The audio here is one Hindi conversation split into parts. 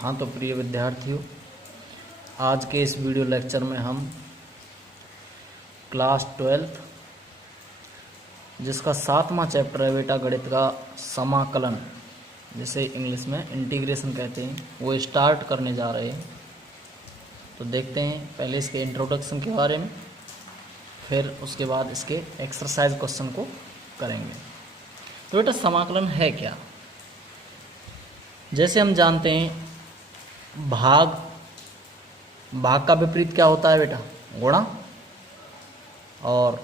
हाँ तो प्रिय विद्यार्थियों, आज के इस वीडियो लेक्चर में हम क्लास 12 जिसका 7वां चैप्टर है बेटा गणित का समाकलन, जिसे इंग्लिश में इंटीग्रेशन कहते हैं, वो स्टार्ट करने जा रहे हैं। तो देखते हैं पहले इसके इंट्रोडक्शन के बारे में, फिर उसके बाद इसके एक्सरसाइज क्वेश्चन को करेंगे। तो बेटा समाकलन है क्या? जैसे हम जानते हैं भाग का विपरीत क्या होता है बेटा? गुणा। और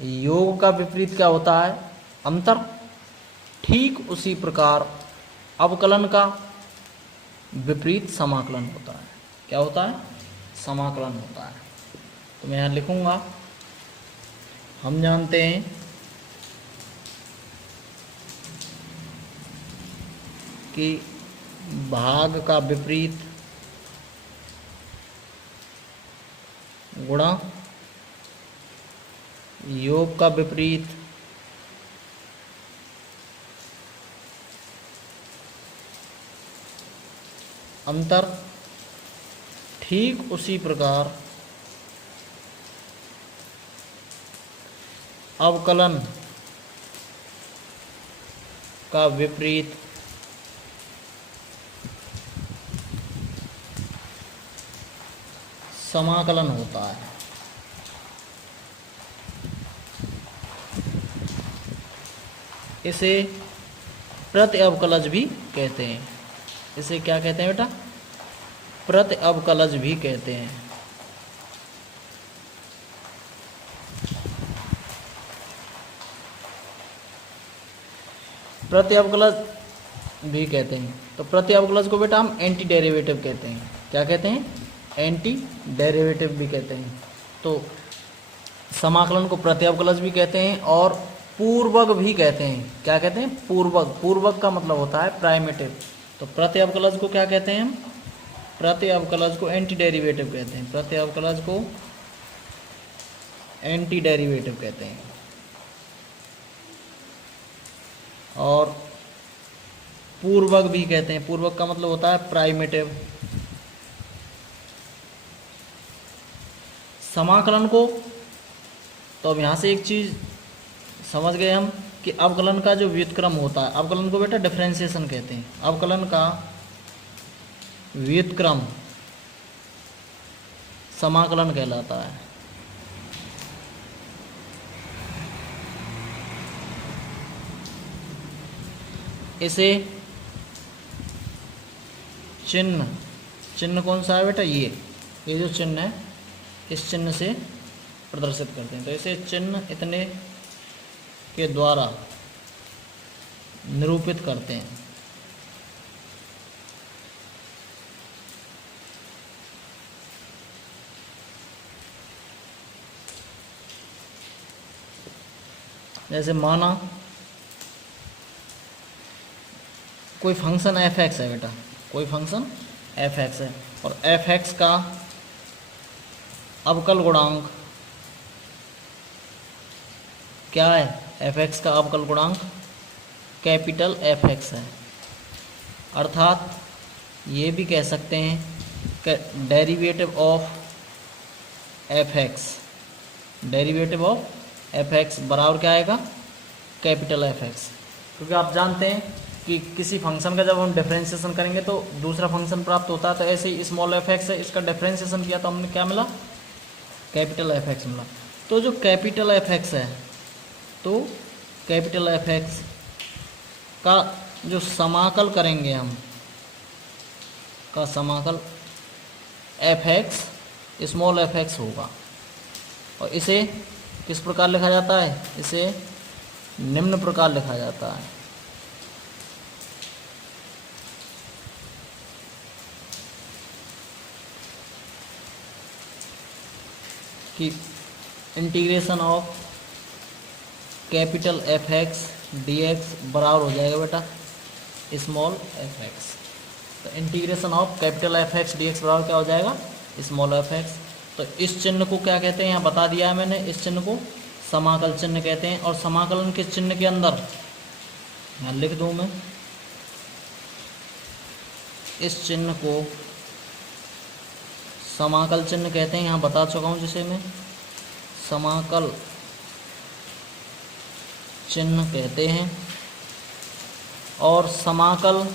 योग का विपरीत क्या होता है? अंतर। ठीक उसी प्रकार अवकलन का विपरीत समाकलन होता है। क्या होता है? समाकलन होता है। तो मैं यहाँ लिखूंगा, हम जानते हैं कि भाग का विपरीत गुणा, योग का विपरीत अंतर। ठीक उसी प्रकार अवकलन का विपरीत समाकलन होता है। इसे प्रति अवकलज भी कहते हैं। इसे क्या कहते हैं बेटा? प्रति अवकलज भी कहते हैं। प्रति अवकलज भी कहते हैं। तो प्रति अवकलज को बेटा हम एंटी डेरिवेटिव कहते हैं। क्या कहते हैं? एंटी डेरिवेटिव भी कहते हैं। तो समाकलन को प्रति अवकलज भी कहते हैं और पूर्वक भी कहते हैं। क्या कहते हैं? पूर्वक। पूर्वक का मतलब होता है प्राइमेटिव। तो प्रति अवकलज को क्या कहते हैं हम? प्रति अवकलज को एंटी डेरिवेटिव कहते हैं। प्रति अवकलज को एंटी डेरिवेटिव कहते हैं। और पूर्वक भी कहते हैं। पूर्वक का मतलब होता है प्राइमेटिव। समाकलन को तो अब यहाँ से एक चीज़ समझ गए हम कि अवकलन का जो व्युत्क्रम होता है, अवकलन को बेटा डिफरेंशिएशन कहते हैं। अवकलन का व्युत्क्रम समाकलन कहलाता है। इसे चिन्ह कौन सा है बेटा? ये जो चिन्ह है, इस चिन्ह से प्रदर्शित करते हैं। तो इसे चिन्ह इतने के द्वारा निरूपित करते हैं। जैसे माना कोई फंक्शन f(x) है बेटा, कोई फंक्शन f(x) है और f(x) का अवकल गुणांक क्या है? f(x) का अवकल गुणांक कैपिटल f(x) है। अर्थात ये भी कह सकते हैं कि डेरिवेटिव ऑफ f(x) बराबर क्या आएगा? Capital f(x). क्योंकि आप जानते हैं कि किसी फंक्शन का जब हम डिफरेंशिएशन करेंगे तो दूसरा फंक्शन प्राप्त होता है। तो ऐसे ही स्मॉल f(x) है, इसका डिफरेंशिएशन किया तो हमने क्या मिला? कैपिटल f(x) मिला। तो जो कैपिटल f(x) है, तो कैपिटल f(x) का जो समाकल करेंगे हम, का समाकल f(x) स्मॉल f(x) होगा। और इसे किस प्रकार लिखा जाता है? इसे निम्न प्रकार लिखा जाता है कि integration of capital f(x) dx बराबर हो जाएगा बेटा स्मॉल f(x). तो integration of capital f(x) dx बराबर क्या हो जाएगा? Small f(x). तो इस चिन्ह को क्या कहते हैं? यहाँ बता दिया है मैंने। इस चिन्ह को समाकल चिन्ह कहते हैं। और समाकलन के चिन्ह के अंदर यहाँ लिख दूँ मैं, इस चिन्ह को समाकल चिन्ह कहते हैं, यहाँ बता चुका हूँ जिसे मैं समाकल चिन्ह कहते हैं। और समाकल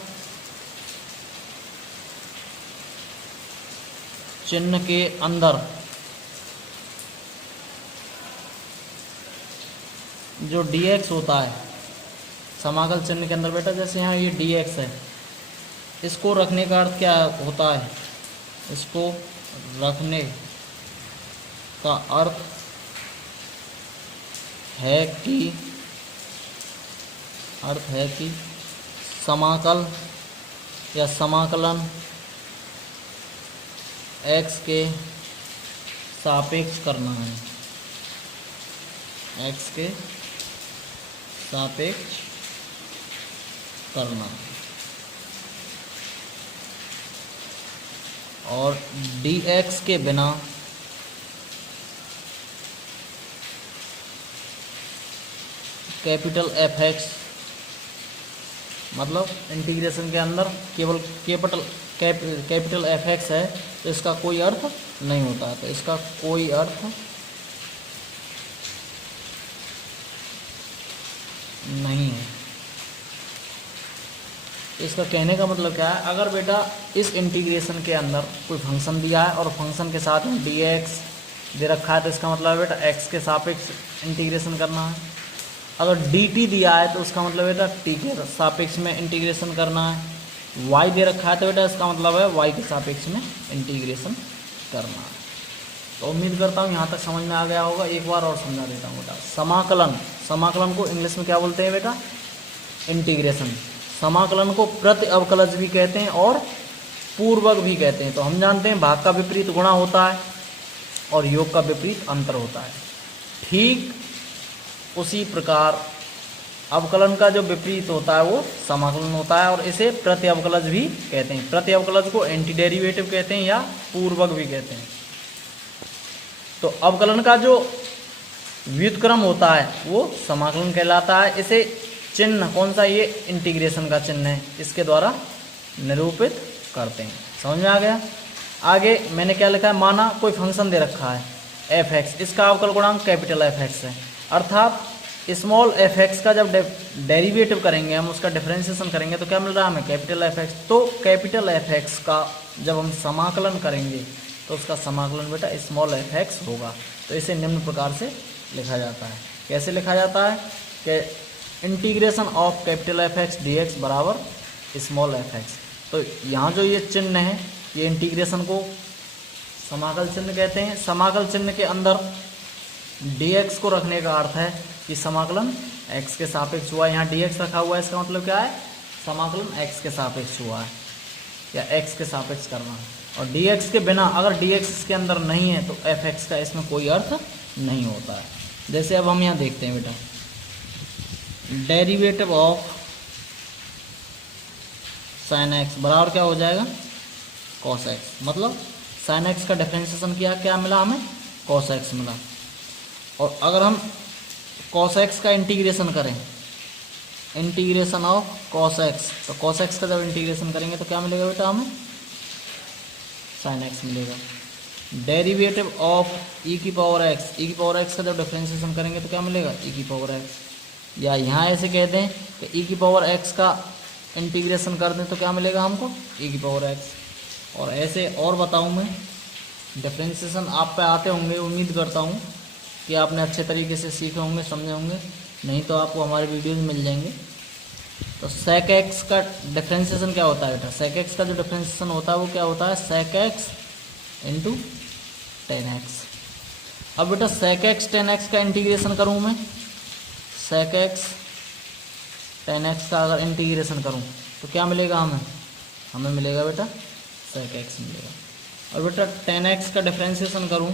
चिन्ह के अंदर जो dx होता है, समाकल चिन्ह के अंदर बेटा जैसे यहाँ ये dx है, इसको रखने का अर्थ क्या होता है? इसको रखने का अर्थ है कि समाकल या समाकलन x के सापेक्ष करना है, x के सापेक्ष करना, और dx के बिना कैपिटल fx, मतलब इंटीग्रेशन के अंदर केवल कैपिटल fx है तो इसका कोई अर्थ नहीं होता है, तो इसका कोई अर्थ नहीं है। इसका कहने का मतलब क्या है? अगर बेटा इस इंटीग्रेशन के अंदर कोई फंक्शन दिया है और फंक्शन के साथ में dx दे रखा है तो इसका मतलब है बेटा x के सापेक्ष इंटीग्रेशन करना है। अगर dt दिया है तो उसका मतलब बेटा t के सापेक्ष में इंटीग्रेशन करना है। y दे रखा है तो बेटा इसका मतलब है y के सापेक्ष में इंटीग्रेशन करना है। तो उम्मीद करता हूँ यहाँ तक समझ में आ गया होगा। एक बार और समझा देता हूँ बेटा। समाकलन को इंग्लिश में क्या बोलते हैं बेटा? इंटीग्रेशन। समाकलन को प्रति अवकलज भी कहते हैं और पूर्वक भी कहते हैं। तो हम जानते हैं भाग का विपरीत गुणा होता है और योग का विपरीत अंतर होता है। ठीक उसी प्रकार अवकलन का जो विपरीत होता है वो समाकलन होता है और इसे प्रति अवकलज भी कहते हैं। प्रति अवकलज को एंटी डेरिवेटिव कहते हैं या पूर्वक भी कहते हैं। तो अवकलन का जो व्युत्क्रम होता है वो समाकलन कहलाता है। इसे चिन्ह कौन सा? ये इंटीग्रेशन का चिन्ह है, इसके द्वारा निरूपित करते हैं। समझ में आ गया? आगे मैंने क्या लिखा है? माना कोई फंक्शन दे रखा है f(x), इसका अवकल गुणांक कैपिटल f(x) है, अर्थात स्मॉल f(x) का जब डेरिवेटिव करेंगे, हम उसका डिफरेंशिएशन करेंगे तो क्या मिल रहा है हमें? Capital f(x). तो कैपिटल f(x) का जब हम समाकलन करेंगे तो उसका समाकलन बेटा स्मॉल f(x) होगा। तो इसे निम्न प्रकार से लिखा जाता है। कैसे लिखा जाता है? कि integration of capital f(x) dx बराबर स्मॉल f(x). तो यहाँ जो ये चिन्ह है, ये इंटीग्रेशन को समाकल चिन्ह कहते हैं। समाकल चिन्ह के अंदर dx को रखने का अर्थ है कि समाकलन x के सापेक्ष हुआ है। यहाँ dx रखा हुआ है, इसका मतलब क्या है? समाकलन x के सापेक्ष हुआ है या x के सापेक्ष करना है। और dx के बिना अगर dx इसके अंदर नहीं है तो f(x) का इसमें कोई अर्थ नहीं होता है। जैसे अब हम यहाँ देखते हैं बेटा, डेरिवेटिव ऑफ साइन x बराबर क्या हो जाएगा? cos x। मतलब साइन x का डिफरेंशिएशन किया, क्या मिला हमें? cos x मिला। और अगर हम cos x का इंटीग्रेशन करें, इंटीग्रेशन ऑफ cos x, तो cos x का जब इंटीग्रेशन करेंगे तो क्या मिलेगा बेटा हमें? sin x मिलेगा। डेरिवेटिव ऑफ e की पावर x का जब डिफरेंशिएशन करेंगे तो क्या मिलेगा? e की पावर x। या यहाँ ऐसे कह दें कि e की पावर x का इंटीग्रेशन कर दें तो क्या मिलेगा हमको? e की पावर x। और ऐसे और बताऊँ मैं, डिफरेंशिएशन आप पे आते होंगे, उम्मीद करता हूँ कि आपने अच्छे तरीके से सीखे होंगे, समझे होंगे। नहीं तो आपको हमारे वीडियोज़ मिल जाएंगे। तो sec x का डिफरेंशिएशन क्या होता है बेटा? sec x का जो डिफरेंशिएशन होता है वो क्या होता है? sec x into ten x. अब बेटा sec x टेन एक्स का इंटीग्रेशन करूँ मैं, sec x टेन एक्स का अगर इंटीग्रेशन करूँ तो क्या मिलेगा हमें? हमें मिलेगा बेटा sec x मिलेगा। और बेटा टेन एक्स का डिफरेंशिएशन करूँ,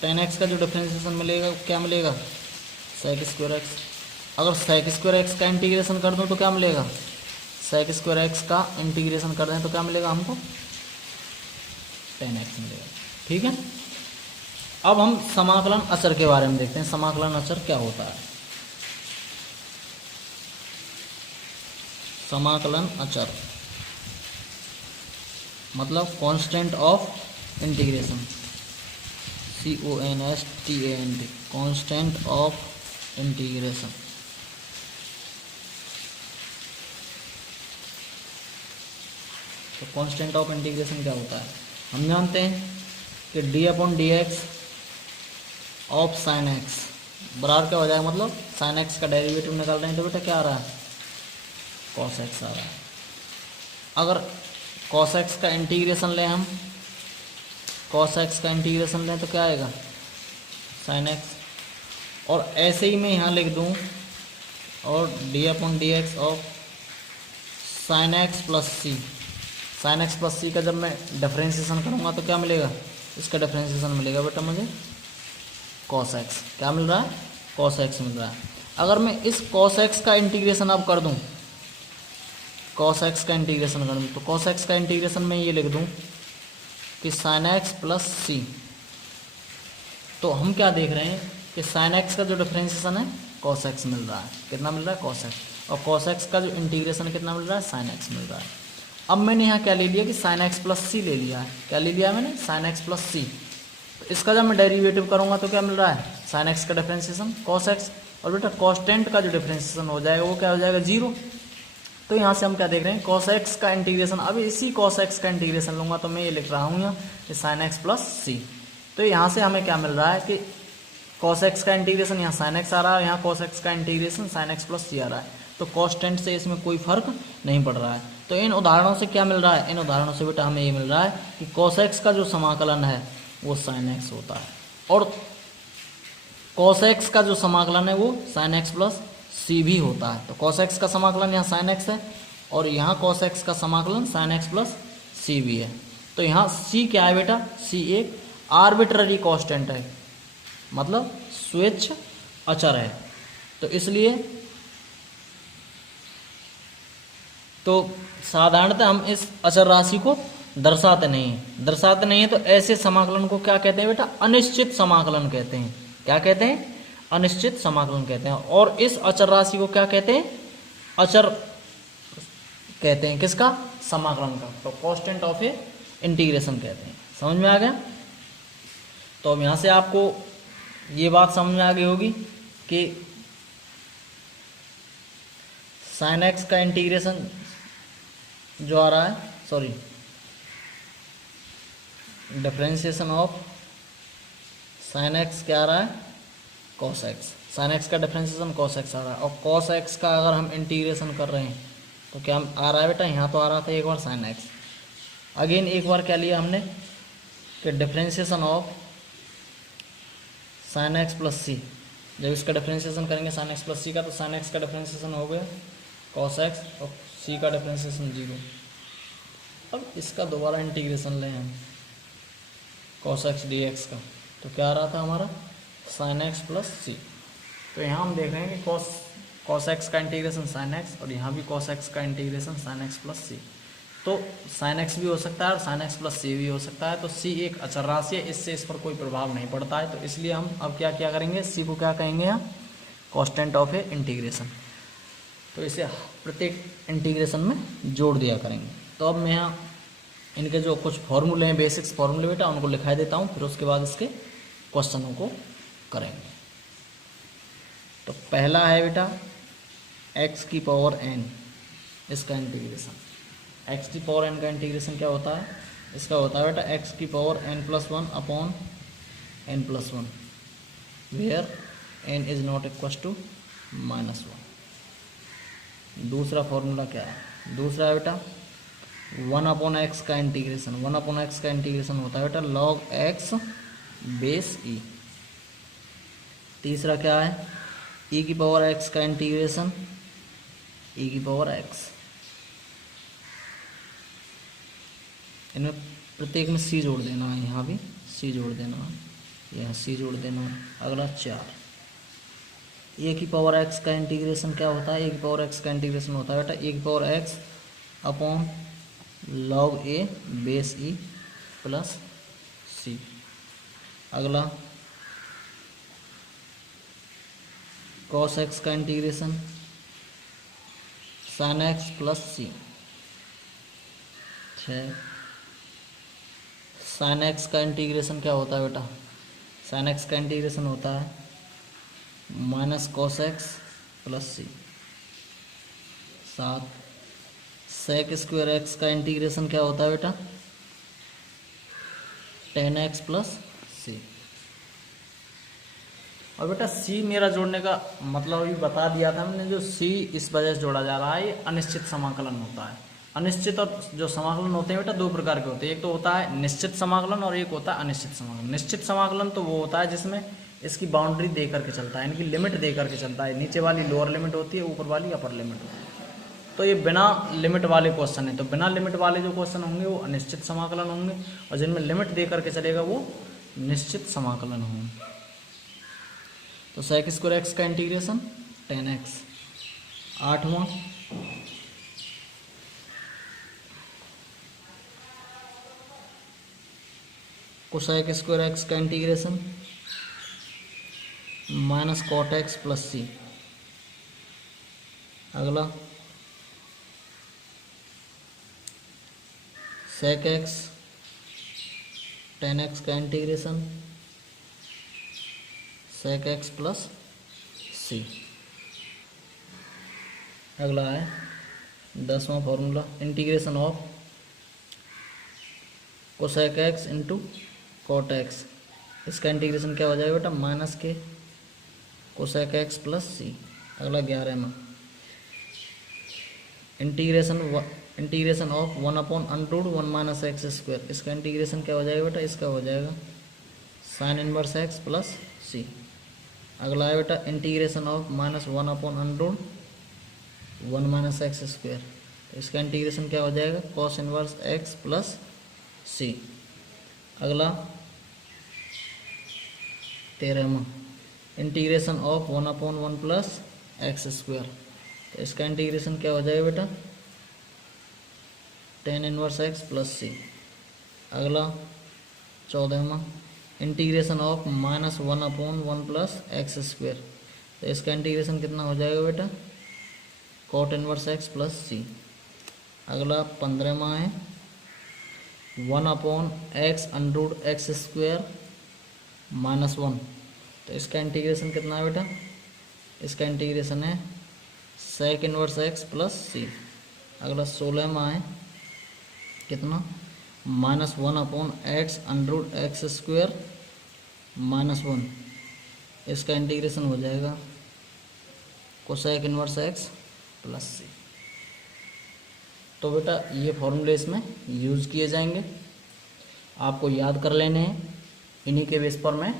टेन एक्स का जो डिफरेंशिएशन मिलेगा क्या मिलेगा? sec square x. अगर sec स्क्वायर एक्स का इंटीग्रेशन कर दूँ तो क्या मिलेगा? sec स्क्वायर एक्स का इंटीग्रेशन कर दें तो क्या मिलेगा हमको? टेन एक्स मिलेगा। ठीक है। अब हम समाकलन अचर के बारे में देखते हैं। समाकलन अचर क्या होता है? समाकलन अचर मतलब constant of integration, CONSTANT, constant of integration. तो कांस्टेंट ऑफ इंटीग्रेशन क्या होता है? हम जानते हैं कि d/dx ऑफ साइन एक्स बराबर क्या हो जाएगा, मतलब साइन एक्स का डेरिवेटिव निकाल रहे हैं तो बेटा क्या आ रहा है, कॉस एक्स आ रहा है। अगर कॉस एक्स का इंटीग्रेशन लें हम, कॉस एक्स का इंटीग्रेशन लें तो क्या आएगा, साइन एक्स। और ऐसे ही मैं यहाँ लिख दूँ और d/dx of sine x plus c, sine x plus c का जब मैं डिफरेंशिएशन करूँगा तो क्या मिलेगा, इसका डिफरेंशिएशन मिलेगा बेटा मुझे कॉस एक्स। क्या मिल रहा है, कॉस एक्स मिल रहा है। अगर मैं इस कॉस एक्स का इंटीग्रेशन अब कर दूँ, कॉस एक्स का इंटीग्रेशन कर दूँ तो कॉस एक्स का इंटीग्रेशन में ये लिख दूँ कि साइन एक्स प्लस सी। तो हम क्या देख रहे हैं कि साइन एक्स का जो डिफरेंशिएशन है कॉस एक्स मिल रहा है, कितना मिल रहा है, कॉस एक्स। और कॉस एक्स का जो इंटीग्रेशन कितना मिल रहा है, साइन एक्स मिल रहा है। अब मैंने यहाँ क्या ले लिया कि साइन एक्स प्लस सी ले लिया है। क्या ले लिया मैंने, साइन एक्स प्लस सी। तो इसका जब मैं डेरिवेटिव करूँगा तो क्या मिल रहा है, साइन एक्स का डिफरेंशिएशन कॉस एक्स। और बेटा कॉन्स्टेंट का जो डिफरेंशिएशन हो जाएगा वो क्या हो जाएगा, जीरो। तो यहाँ से हम क्या देख रहे हैं, कॉस एक्स का इंटीग्रेशन। अब इसी कॉस एक्स का इंटीग्रेशन लूँगा तो मैं ये लिख रहा हूँ यहाँ साइन एक्स प्लस सी। तो यहाँ से हमें क्या मिल रहा है कि कॉस एक्स का इंटीग्रेशन यहाँ साइन एक्स आ रहा है, यहाँ कॉस एक्स का इंटीग्रेशन साइन एक्स प्लस सी आ रहा है। तो कॉन्स्टेंट से इसमें कोई फर्क नहीं पड़ रहा है। तो इन उदाहरणों से क्या मिल रहा है, इन उदाहरणों से बेटा हमें ये मिल रहा है कि कॉस एक्स का जो समाकलन है वो साइन एक्स होता है, और कॉस एक्स का जो समाकलन है वो साइन एक्स प्लस सी भी होता है। तो कॉस एक्स का समाकलन यहाँ साइन एक्स है और यहाँ कॉस एक्स का समाकलन साइन एक्स प्लस सी भी है। तो यहाँ सी क्या है बेटा, सी एक आर्बिट्ररी कांस्टेंट है, मतलब स्वेच्छ अचर है। तो इसलिए तो साधारणतः हम इस अचर राशि को दर्शाते नहीं हैं। तो ऐसे समाकलन को क्या कहते हैं बेटा, अनिश्चित समाकलन कहते हैं। क्या कहते हैं, अनिश्चित समाकलन कहते हैं। और इस अचर राशि को क्या कहते हैं, अचर कहते हैं, किसका, समाकलन का। तो कांस्टेंट ऑफ ए इंटीग्रेशन कहते हैं। समझ में आ गया। तो अब यहाँ से आपको ये बात समझ में आ गई होगी कि साइन एक्स का इंटीग्रेशन जो आ रहा है, sorry differentiation of sine x क्या आ रहा है, कॉस एक्स। साइन एक्स का डिफरेंशिएशन कॉस एक्स आ रहा है, और कॉस एक्स का अगर हम इंटीग्रेशन कर रहे हैं तो क्या आ रहा है बेटा, यहाँ तो आ रहा था एक बार साइन एक्स, अगेन एक बार क्या लिया हमने कि differentiation of sine x plus c. जब इसका डिफरेंशिएशन करेंगे साइन एक्स प्लस सी का, तो साइन एक्स का डिफरेंशिएशन हो गया कॉस एक्स और सी का डिफरेंशिएशन जीरो। अब इसका दोबारा इंटीग्रेशन लें हम कॉस एक्स डी एक्स का, तो क्या आ रहा था हमारा, साइन एक्स प्लस सी। तो यहाँ हम देख रहे हैं कि कॉस एक्स का इंटीग्रेशन साइन एक्स, और यहाँ भी कॉस एक्स का इंटीग्रेशन साइन एक्स प्लस सी। तो साइन एक्स भी हो सकता है और साइन एक्स प्लस सी भी हो सकता है। तो सी एक अचर राशि है, इससे इस पर कोई प्रभाव नहीं पड़ता है। तो इसलिए हम अब क्या करेंगे, सी को क्या कहेंगे यहाँ, कांस्टेंट ऑफ ए इंटीग्रेशन। तो इसे प्रत्येक इंटीग्रेशन में जोड़ दिया करेंगे। तो अब मैं यहाँ इनके जो कुछ फॉर्मूले हैं, बेसिक्स फॉर्मूले बेटा, उनको लिखा देता हूँ, फिर उसके बाद इसके क्वेश्चनों को करेंगे। तो पहला है बेटा एक्स की पावर एन, इसका इंटीग्रेशन। एक्स की पावर एन का इंटीग्रेशन क्या होता है, इसका होता है बेटा एक्स की power n plus one upon n plus one, where n is not equal to minus one. दूसरा फॉर्मूला क्या है, दूसरा है बेटा वन अपॉन एक्स का इंटीग्रेशन। वन अपॉन एक्स का इंटीग्रेशन होता है बेटा लॉग एक्स बेस ई। तीसरा क्या है, ई की पावर एक्स का इंटीग्रेशन, ई की पावर एक्स। इनमें प्रत्येक में सी जोड़ देना है, यहाँ भी सी जोड़ देना है, यहाँ सी जोड़ देना है। अगला चार, ए की पावर एक्स का इंटीग्रेशन क्या होता है, ए की पावर एक्स का इंटीग्रेशन होता है बेटा ए की पावर एक्स अपॉन लॉग ए बेस ई प्लस सी। अगला कॉस एक्स का इंटीग्रेशन साइन एक्स प्लस सी। 6 साइन एक्स का इंटीग्रेशन क्या होता है बेटा? साइन एक्स का इंटीग्रेशन होता है माइनस कॉस एक्स प्लस सी। 7 सेक स्क्वायर एक्स का इंटीग्रेशन क्या होता है बेटा? टेन एक्स प्लस सी। और बेटा सी मेरा जोड़ने का मतलब अभी बता दिया था हमने, जो सी इस वजह से जोड़ा जा रहा है, ये अनिश्चित समाकलन होता है। अनिश्चित और जो समाकलन होते हैं बेटा दो प्रकार के होते हैं, एक तो होता है निश्चित समाकलन और एक होता है अनिश्चित समाकलन। निश्चित समाकलन तो वो होता है जिसमें इसकी बाउंड्री दे करके चलता है, इनकी लिमिट दे करके चलता है, नीचे वाली लोअर लिमिट होती है, ऊपर वाली अपर लिमिट होती है। तो ये बिना लिमिट वाले क्वेश्चन है, तो बिना लिमिट वाले जो क्वेश्चन होंगे वो अनिश्चित समाकलन होंगे, और जिनमें लिमिट दे करके चलेगा वो निश्चित समाकलन होंगे। तो सेक स्क्वायर एक्स का इंटीग्रेशन टेन एक्स। 8वां कोसेक स्क्वायर एक्स का integration minus cot x plus c. अगला सेक एक्स टेन एक्स का integration sec x plus c. अगला है 10वां formula, integration of cosec x into cot x. इसका इंटीग्रेशन क्या हो जाएगा बेटा? माइनस के कोसेक एक्स प्लस सी। अगला 11वां integration of 1/√1 minus x square. इसका इंटीग्रेशन क्या हो जाएगा बेटा? इसका हो जाएगा sine inverse x plus c. अगला है बेटा integration of -1/√1 minus x square. तो इसका इंटीग्रेशन क्या हो जाएगा? Cos inverse x plus c. अगला 13वां integration of 1/1 plus x square. तो इसका इंटीग्रेशन क्या हो जाएगा बेटा? Tan inverse x plus c. अगला 14वां integration of -1/1 plus x square. तो इसका इंटीग्रेशन कितना हो जाएगा बेटा? Cot inverse x plus c. अगला 15वां है 1/x स्क्वायर -1। तो इसका इंटीग्रेशन कितना है बेटा? इसका इंटीग्रेशन है sec inverse x plus c. अगला 16वां है कितना? -1/x square -1। इसका इंटीग्रेशन हो जाएगा कोसेक इनवर्स एक्स प्लस सी। तो बेटा ये फॉर्मूले इसमें यूज़ किए जाएंगे, आपको याद कर लेने हैं, इन्हीं के बेस पर मैं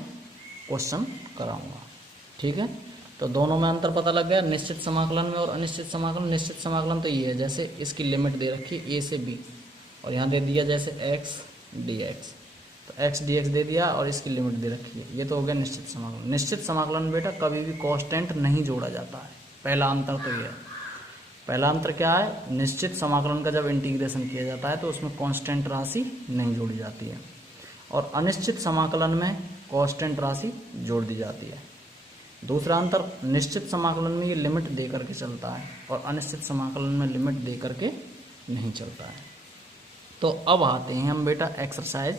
क्वेश्चन कराऊंगा। ठीक है, तो दोनों में अंतर पता लग गया, निश्चित समाकलन में और अनिश्चित समाकलन। निश्चित समाकलन तो ये है, जैसे इसकी लिमिट दे रखी है ए से बी, और यहाँ दे दिया जैसे एक्स डी एक्स, तो एक्स डी एक्स दे दिया और इसकी लिमिट दे रखी है, ये तो हो गया निश्चित समाकलन। निश्चित समाकलन में बेटा कभी भी कांस्टेंट नहीं जोड़ा जाता है, पहला अंतर तो ये है। पहला अंतर क्या है? निश्चित समाकलन का जब इंटीग्रेशन किया जाता है तो उसमें कांस्टेंट राशि नहीं जोड़ी जाती है, और अनिश्चित समाकलन में कांस्टेंट राशि जोड़ दी जाती है। दूसरा अंतर, निश्चित समाकलन में ये लिमिट दे करके चलता है और अनिश्चित समाकलन में लिमिट दे करके नहीं चलता है। तो अब आते हैं हम बेटा एक्सरसाइज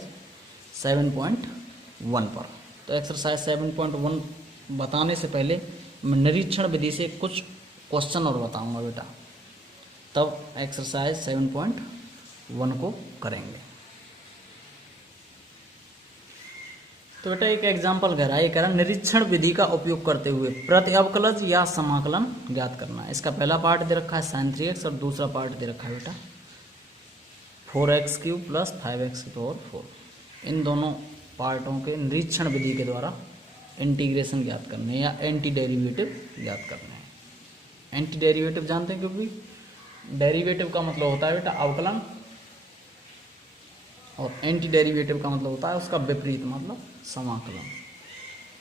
7.1 पर। तो एक्सरसाइज 7.1 बताने से पहले मैं निरीक्षण विधि से कुछ क्वेश्चन और बताऊंगा बेटा, तब एक्सरसाइज 7.1 को करेंगे। तो बेटा एक एग्जाम्पल कह रहा है, कह रहा निरीक्षण विधि का उपयोग करते हुए प्रति अवकलज या समाकलन ज्ञात करना है। इसका पहला पार्ट दे रखा है sin 3x और दूसरा पार्ट दे रखा है बेटा 4x³ प्लस 5x⁴। इन दोनों पार्टों के निरीक्षण विधि के द्वारा इंटीग्रेशन ज्ञात करने या एंटी डेरिवेटिव ज्ञात करने हैं। एंटी डेरिवेटिव जानते हैं, क्योंकि डेरिवेटिव का मतलब होता है बेटा अवकलन, और एंटी डेरिवेटिव का मतलब होता है उसका विपरीत, मतलब समाकलन।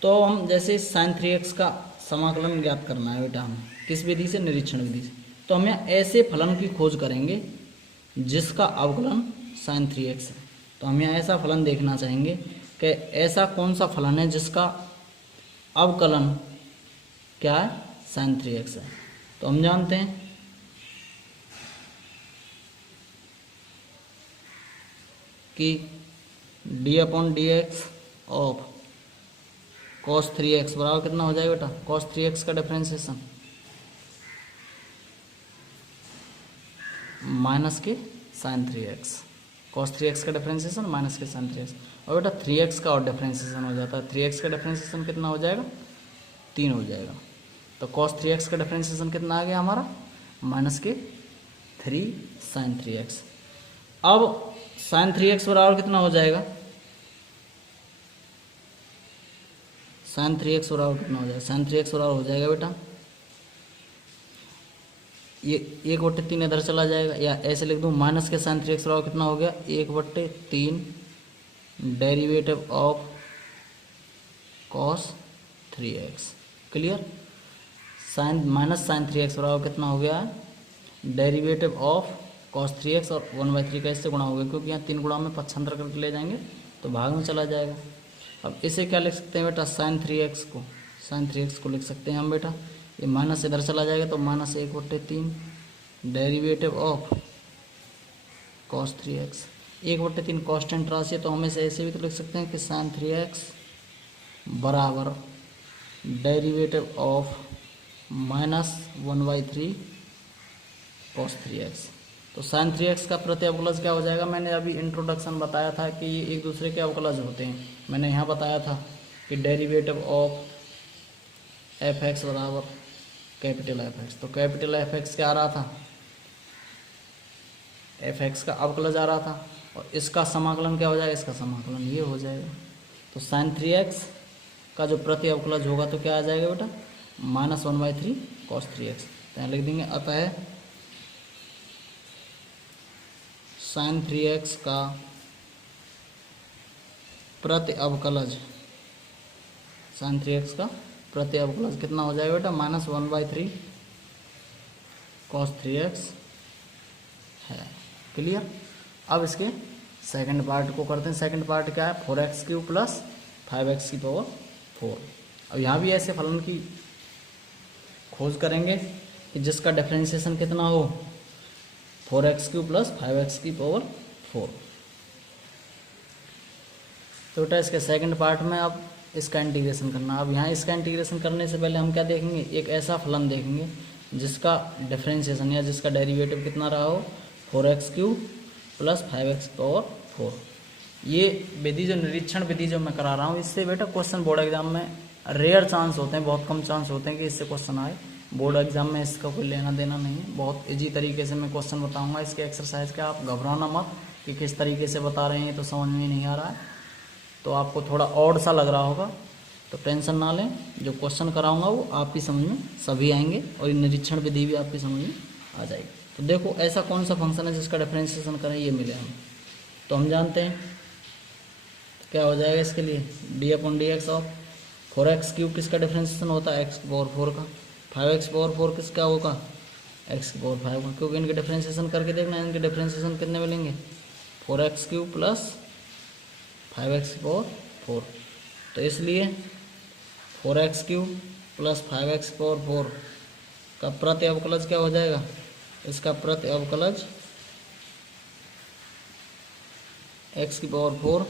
तो हम जैसे sin 3x का समाकलन ज्ञात करना है बेटा, हम किस विधि से? निरीक्षण विधि से। तो हम यहाँ ऐसे फलन की खोज करेंगे जिसका अवकलन sin 3x है। तो हम यहाँ ऐसा फलन देखना चाहेंगे कि ऐसा कौन सा फलन है जिसका अवकलन क्या है? sin 3x है। तो हम जानते हैं कि D upon D x of cos 3x बराबर कितना हो जाएगा बेटा, कॉस 3x का डिफरेंशिएशन माइनस के साइन 3x, कॉस 3x का डिफरेंशिएशन माइनस के साइन 3x। और बेटा 3x का और डिफरेंशिएशन हो जाता है, 3x का डिफरेंशिएशन कितना हो जाएगा, 3 हो जाएगा। तो कॉस 3x का डिफरेंशिएशन कितना आ गया हमारा, माइनस के 3 साइन 3x। अब साइन 3x बराबर कितना हो जाएगा, साइन 3x बराबर कितना हो जाएगा, साइन 3x बराबर हो जाएगा बेटा, ये 1/3 इधर चला जाएगा, या ऐसे लिख दूँ माइनस के साइन 3x बराबर कितना हो गया, 1/3 derivative of cos 3x। Clear, sine minus sine 3x बराबर कितना हो गया है, डेरिवेटिव ऑफ कॉस 3x और 1/3 का इससे गुणा हो गया, क्योंकि यहाँ 3 गुणा में पक्षांतर करके ले जाएंगे तो भाग में चला जाएगा। अब इसे क्या लिख सकते हैं बेटा, साइन 3x को लिख सकते हैं हम बेटा, ये माइनस इधर चला जाएगा तो minus 1/3 derivative of cos 3x। 1/3 constant राशि है तो हम इसे ऐसे भी तो लिख सकते हैं कि साइन 3x बराबर derivative of minus 1/3 cos 3x। तो साइन 3x का प्रति अवकलज क्या हो जाएगा, मैंने अभी इंट्रोडक्शन बताया था कि ये एक दूसरे के अवकलज होते हैं। मैंने यहाँ बताया था कि डेरिवेटिव ऑफ fx बराबर कैपिटल fx। तो कैपिटल fx क्या आ रहा था, fx का अवकलज आ रहा था, और इसका समाकलन क्या हो जाएगा, इसका समाकलन ये हो जाएगा। तो साइन 3x का जो प्रति अवकलज होगा तो क्या आ जाएगा बेटा, माइनस 1/3 कॉस 3x। तो यहाँ लिख देंगे अतः साइन 3x का प्रति अवकलज, साइन 3x का प्रति अवकलज कितना हो जाएगा बेटा, माइनस 1/3 कॉस 3x है। क्लियर। अब इसके सेकंड पार्ट को करते हैं। सेकंड पार्ट क्या है, 4x³ प्लस 5x⁴। अब यहाँ भी ऐसे फलन की खोज करेंगे कि जिसका डिफरेंशिएशन कितना हो, 4x³ प्लस 5x⁴। तो बेटा इसके सेकंड पार्ट में अब इसका इंटीग्रेशन करना। अब यहाँ इसका इंटीग्रेशन करने से पहले हम क्या देखेंगे, एक ऐसा फलन देखेंगे जिसका डिफरेंशिएशन या जिसका डेरिवेटिव कितना रहा हो, 4x³ प्लस 5x⁴। ये विधि जो निरीक्षण विधि जो मैं करा रहा हूँ, इससे बेटा क्वेश्चन बोर्ड एग्जाम में रेयर चांस होते हैं, बहुत कम चांस होते हैं कि इससे क्वेश्चन आए। बोर्ड एग्जाम में इसका कोई लेना देना नहीं है। बहुत इजी तरीके से मैं क्वेश्चन बताऊंगा इसके एक्सरसाइज का। आप घबराना मत कि किस तरीके से बता रहे हैं तो समझ में नहीं आ रहा है, तो आपको थोड़ा ऑड सा लग रहा होगा, तो टेंशन ना लें। जो क्वेश्चन कराऊंगा वो आपकी समझ में सभी आएंगे और निरीक्षण विधि भी आपकी समझ में आ जाएगी। तो देखो ऐसा कौन सा फंक्शन है जिसका डिफरेंशिएशन करें ये मिले हमें, तो हम जानते हैं क्या हो जाएगा इसके लिए, d/dx ऑफ 4x³ किसका डिफरेंशिएशन होता है, x⁴ का। 5x⁴ किसका होगा, x⁴ का, क्योंकि इनके डिफरेंशिएशन करके देखना है इनके डिफरेंशिएशन कितने मिलेंगे, 4x³ प्लस 5x⁴। तो इसलिए 4x³ प्लस 5x⁴ का प्रति अवकलज क्या हो जाएगा, इसका प्रति अवकलज x⁴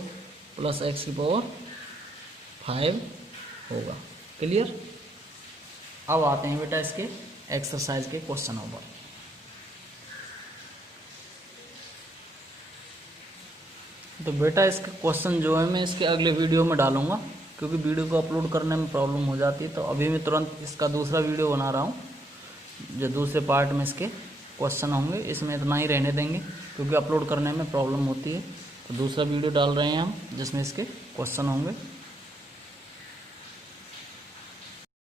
प्लस x⁴ होगा। क्लियर। अब आते हैं बेटा इसके एक्सरसाइज के क्वेश्चनों पर। तो बेटा इसके क्वेश्चन जो है मैं इसके अगले वीडियो में डालूंगा, क्योंकि वीडियो को अपलोड करने में प्रॉब्लम हो जाती है। तो अभी मैं तुरंत इसका दूसरा वीडियो बना रहा हूँ, जो दूसरे पार्ट में इसके क्वेश्चन होंगे। इसमें इतना ही रहने देंगे क्योंकि अपलोड करने में प्रॉब्लम होती है। तो दूसरा वीडियो डाल रहे हैं हम जिसमें इसके क्वेश्चन होंगे।